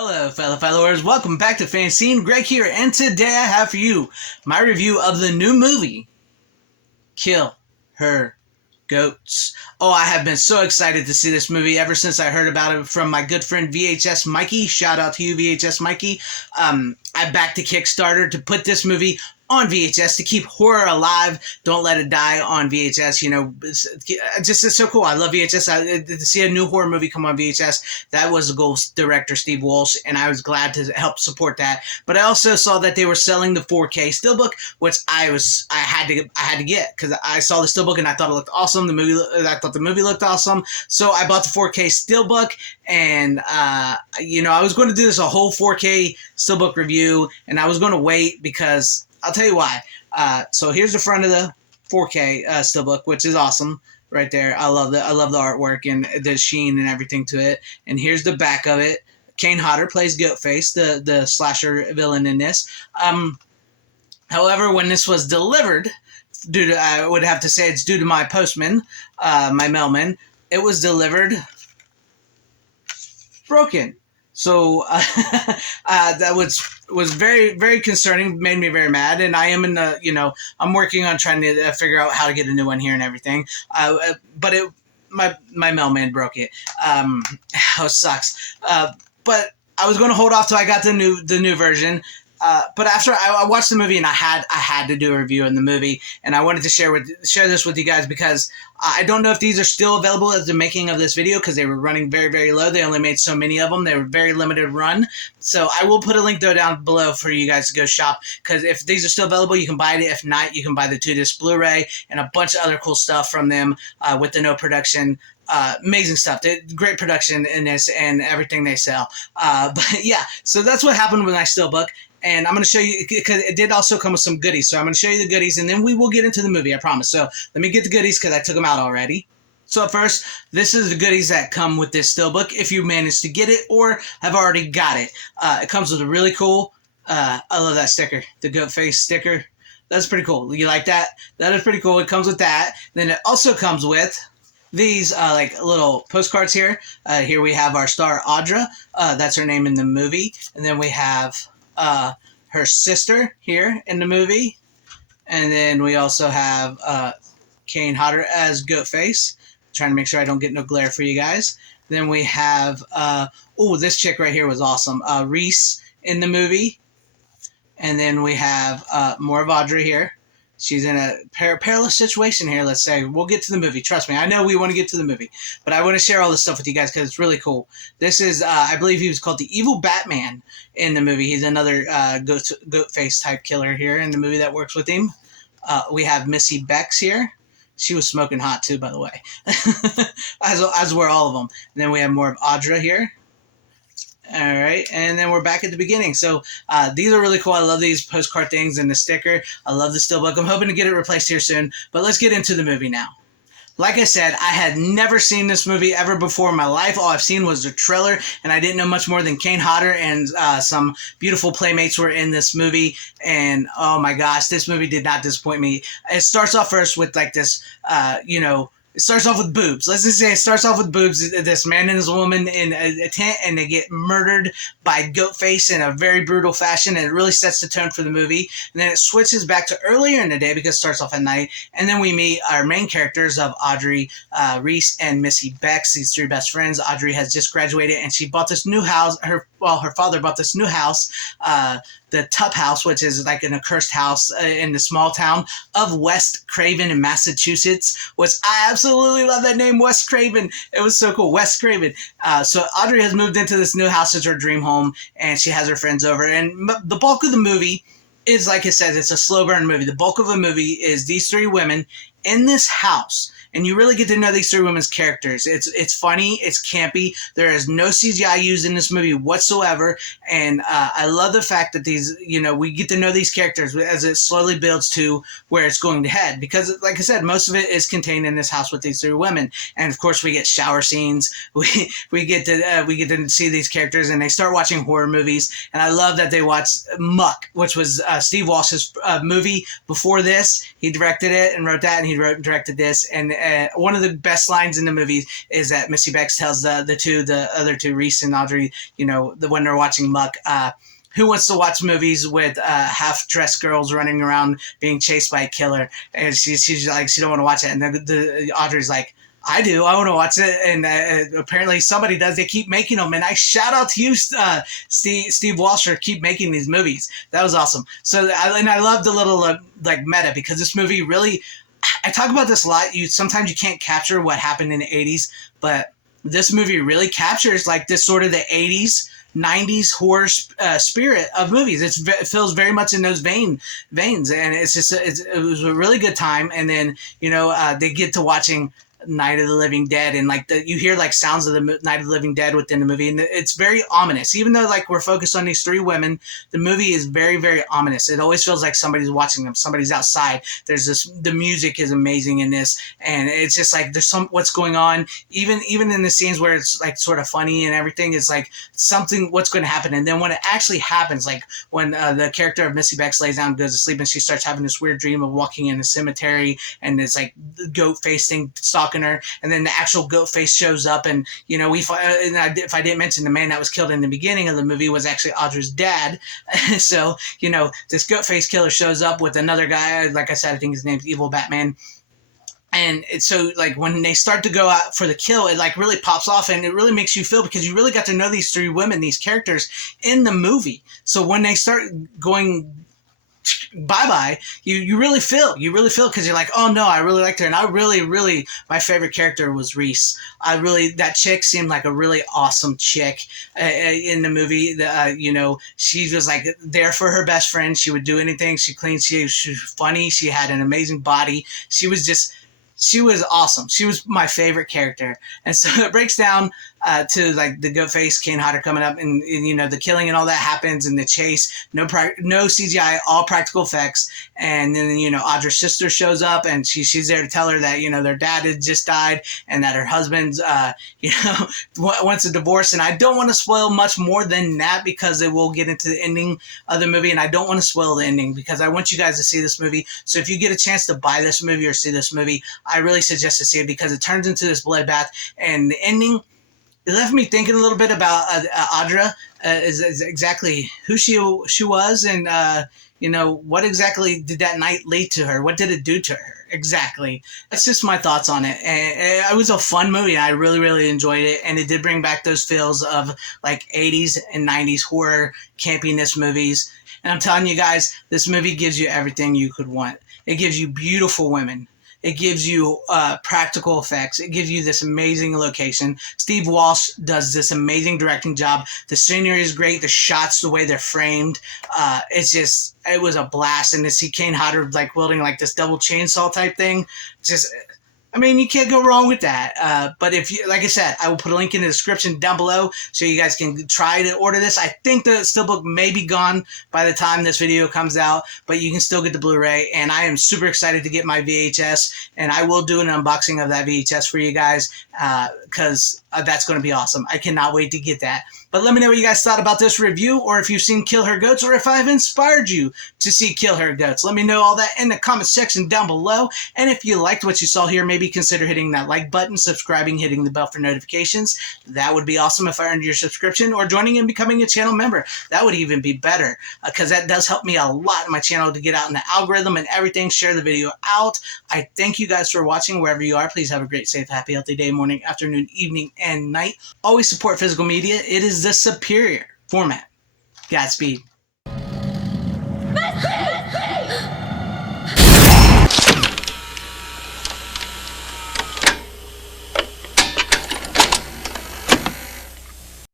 Hello, fellow followers. Welcome back to FanZcene. Greg here, and today I have for you my review of the new movie, Kill Her Goats. Oh, I have been so excited to see this movie ever since I heard about it from my good friend VHS Mikey. Shout out to you, VHS Mikey. I backed a Kickstarter to put this movie on VHS to keep horror alive. Don't let it die on VHS. You know, it's so cool. I love VHS. To see a new horror movie come on VHS, that was the goal of director Steve Walsh, and I was glad to help support that. But I also saw that they were selling the 4K steelbook, which I had to get because I saw the steelbook and I thought it looked awesome. I thought the movie looked awesome, so I bought the 4K steelbook. And I was going to do this a whole 4K steelbook review, and I was going to wait because I'll tell you why. So here's the front of the 4K steelbook, which is awesome right there. I love the artwork and the sheen and everything to it. And here's the back of it. Kane Hodder plays Goatface, the slasher villain in this. However, when this was delivered, I would have to say it's due to my postman, my mailman, it was delivered broken. So that was very, very concerning, made me very mad, and I am I'm working on trying to figure out how to get a new one here and everything. But my mailman broke it. It sucks. But I was going to hold off till I got the new version. But after I watched the movie, and I had to do a review on the movie, and I wanted to share this with you guys because I don't know if these are still available at the making of this video because they were running very, very low. They only made so many of them. They were very limited run. So I will put a link though down below for you guys to go shop, because if these are still available, you can buy it. If not, you can buy the 2-disc Blu-ray and a bunch of other cool stuff from them with the no production. Amazing stuff. Great production in this and everything they sell. But yeah, so that's what happened with my steelbook. And I'm going to show you, because it did also come with some goodies. So I'm going to show you the goodies, and then we will get into the movie, I promise. So let me get the goodies, because I took them out already. So at first, this is the goodies that come with this steelbook, if you managed to get it or have already got it. It comes with a really cool, I love that sticker, the goat face sticker. That's pretty cool. You like that? That is pretty cool. It comes with that. Then it also comes with these like little postcards here. Here we have our star Audra. That's her name in the movie. And then we have her sister here in the movie, and then we also have Kane Hodder as Goatface. Trying to make sure I don't get no glare for you guys. Then we have this chick right here was awesome, Reese in the movie, and then we have more of Audrey here. She's in a perilous situation here, let's say. We'll get to the movie. Trust me. I know we want to get to the movie. But I want to share all this stuff with you guys because it's really cool. This is, I believe he was called the Evil Batman in the movie. He's another goat face type killer here in the movie that works with him. We have Missy Bex here. She was smoking hot too, by the way. as were all of them. And then we have more of Audra here. All right, and then we're back at the beginning. So these are really cool. I love these postcard things and the sticker. I love the steelbook. I'm hoping to get it replaced here soon. But let's get into the movie now. Like I said, I had never seen this movie ever before in my life. All I've seen was the trailer, and I didn't know much more than Kane Hodder and some beautiful playmates were in this movie. And oh my gosh, this movie did not disappoint me. It starts off first with like this, it starts off with boobs. Let's just say it starts off with boobs. This man and his woman in a tent, and they get murdered by Goatface in a very brutal fashion, and it really sets the tone for the movie. And then it switches back to earlier in the day because it starts off at night, and then we meet our main characters of Audrey, Reese, and Missy Bex, these three best friends. Audrey has just graduated, and she bought this new house. Her father bought this new house, the Tup House, which is like an accursed house in the small town of West Craven in Massachusetts, which I absolutely love that name, West Craven. It was so cool, West Craven. So Audrey has moved into this new house as her dream home, and she has her friends over. And the bulk of the movie is, like I said, it's a slow burn movie. The bulk of the movie is these three women in this house. And you really get to know these three women's characters. It's funny. It's campy. There is no CGI used in this movie whatsoever. And I love the fact that we get to know these characters as it slowly builds to where it's going to head. Because, like I said, most of it is contained in this house with these three women. And, of course, we get shower scenes. We get to see these characters, and they start watching horror movies. And I love that they watch Muck, which was Steve Walsh's movie before this. He directed it and wrote that, and he directed this. And one of the best lines in the movie is that Missy Bex tells the other two, Reese and Audrey, when they're watching Muck, who wants to watch movies with half-dressed girls running around being chased by a killer? And she's like, she don't want to watch it. And then the Audrey's like, I do. I want to watch it. And apparently somebody does. They keep making them. And I shout out to you, Steve Walsh, for keep making these movies. That was awesome. So, I love the little like meta, because this movie really, I talk about this a lot. Sometimes you can't capture what happened in the 80s, but this movie really captures like this sort of the 80s, 90s horror spirit of movies. It feels very much in those veins, and it's just it was a really good time. And then they get to watching Night of the Living Dead, and like you hear like sounds of the Night of the Living Dead within the movie, and it's very ominous. Even though like we're focused on these three women, the movie is very, very ominous. It always feels like somebody's watching them, somebody's outside. The music is amazing in this, and it's just like there's what's going on. Even in the scenes where it's like sort of funny and everything, it's like what's going to happen. And then when it actually happens, like when the character of Missy Bex lays down and goes to sleep, and she starts having this weird dream of walking in a cemetery, and it's like the goat face thing stalking her, and then the actual goat face shows up, and if I didn't mention, the man that was killed in the beginning of the movie was actually Audrey's dad. So this goat face killer shows up with another guy, like I said, I think his name's Evil Batman. And so like when they start to go out for the kill, it like really pops off, and it really makes you feel, because you really got to know these three women, these characters in the movie. So when they start going bye-bye, you really feel, because you're like, oh no, I really liked her. And I really, my favorite character was Reese. That chick seemed like a really awesome chick in the movie. She was like there for her best friend. She would do anything. She cleaned. She was funny. She had an amazing body. She was awesome. She was my favorite character. And so it breaks down to like the goat face Kane Hodder coming up, and the killing and all that happens, and the chase, no CGI, all practical effects. And then Audra's sister shows up, and she's there to tell her that their dad had just died, and that her husband's wants a divorce. And I don't want to spoil much more than that, because it will get into the ending of the movie, and I don't want to spoil the ending, because I want you guys to see this movie. So if you get a chance to buy this movie or see this movie, I really suggest to see it, because it turns into this bloodbath, and the ending, it left me thinking a little bit about Audra, is exactly who she was, and what exactly did that night lead to her? What did it do to her exactly? That's just my thoughts on it. And it was a fun movie. I really, really enjoyed it, and it did bring back those feels of like 80s and 90s horror campiness movies. And I'm telling you guys, this movie gives you everything you could want. It gives you beautiful women. It gives you practical effects. It gives you this amazing location. Steve Walsh does this amazing directing job. The scenery is great. The shots, the way they're framed, it was a blast. And to see Kane Hodder like wielding like this double chainsaw type thing, you can't go wrong with that. But if you, like I said, I will put a link in the description down below so you guys can try to order this. I think the Steelbook may be gone by the time this video comes out, but you can still get the Blu-ray. And I am super excited to get my VHS, and I will do an unboxing of that VHS for you guys, because that's going to be awesome. I cannot wait to get that. But let me know what you guys thought about this review, or if you've seen Kill Her Goats, or if I've inspired you to see Kill Her Goats. Let me know all that in the comment section down below. And if you liked what you saw here, maybe consider hitting that like button, subscribing, hitting the bell for notifications. That would be awesome if I earned your subscription, or joining and becoming a channel member. That would even be better, because that does help me a lot in my channel to get out in the algorithm and everything. Share the video out. I thank you guys for watching wherever you are. Please have a great, safe, happy, healthy day, morning, afternoon, evening, and night. Always support physical media. It is the superior format. Godspeed.